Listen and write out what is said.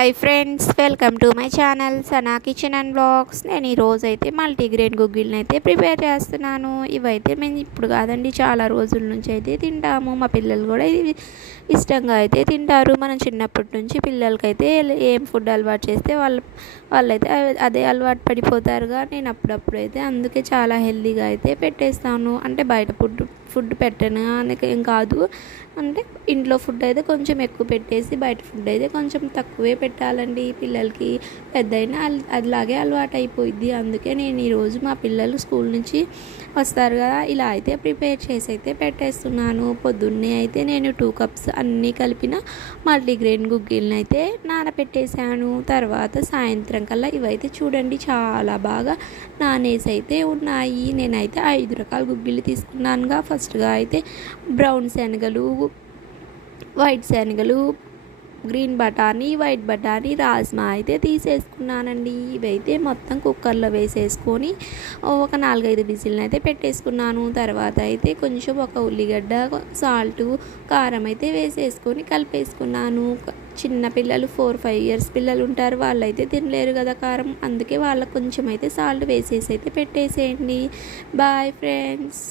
Hi friends, welcome to my channel Sana kitchen and blogs. నేను ఈరోజైతే multigrain గుగ్గిల్ని అయితే prepare చేస్తున్నాను. ఇవైతే మేము ఇప్పుడు కాదండి, చాలా రోజుల నుంచి అయితే తింటాము. మా పిల్లలు కూడా ఇది ఇష్టంగా అయితే తింటారు. మనం చిన్నప్పటి నుంచి పిల్లలకైతే ఏం ఫుడ్ అలవాటు చేస్తే వాళ్ళైతే అదే అలవాటు పడిపోతారుగా. నేను అప్పుడప్పుడు అయితే అందుకే చాలా హెల్తీగా అయితే పెట్టేస్తాను. అంటే బయట ఫుడ్ పెట్టను ఏం కాదు, అంటే ఇంట్లో ఫుడ్ అయితే కొంచెం ఎక్కువ పెట్టేసి బయట ఫుడ్ అయితే కొంచెం తక్కువే పెట్టాలండి. పిల్లలకి పెద్దయినా అలాగే అలవాటు అయిపోయింది. అందుకే నేను ఈరోజు మా పిల్లలు స్కూల్ నుంచి వస్తారు కదా, ఇలా అయితే ప్రిపేర్ చేసి అయితే పెట్టేస్తున్నాను. పొద్దున్నే అయితే నేను 2 కప్స్ అన్నీ కలిపిన మల్టీగ్రెయిన్ గుగ్గిల్ని అయితే నానబెట్టేశాను. తర్వాత సాయంత్రం కల్లా ఇవైతే చూడండి చాలా బాగా నానేసి అయితే ఉన్నాయి. నేనైతే 5 రకాల గుగ్గిళ్ళు తీసుకున్నానుగా. ఫస్ట్గా అయితే బ్రౌన్ శనగలు, వైట్ శనగలు, గ్రీన్ బఠానీ, వైట్ బఠానీ, రాజ్మా అయితే తీసేసుకున్నానండి. ఇవైతే మొత్తం కుక్కర్లో వేసేసుకొని ఒక 4-5 విజిల్ని అయితే పెట్టేసుకున్నాను. తర్వాత అయితే కొంచెం ఒక ఉల్లిగడ్డ, సాల్టు, కారం అయితే వేసేసుకొని కలిపేసుకున్నాను. చిన్న పిల్లలు 4-5 ఇయర్స్ పిల్లలు ఉంటారు, వాళ్ళైతే తినలేరు కదా కారం. అందుకే వాళ్ళకు కొంచెం అయితే సాల్ట్ వేసేసి అయితే పెట్టేసేయండి. Bye friends.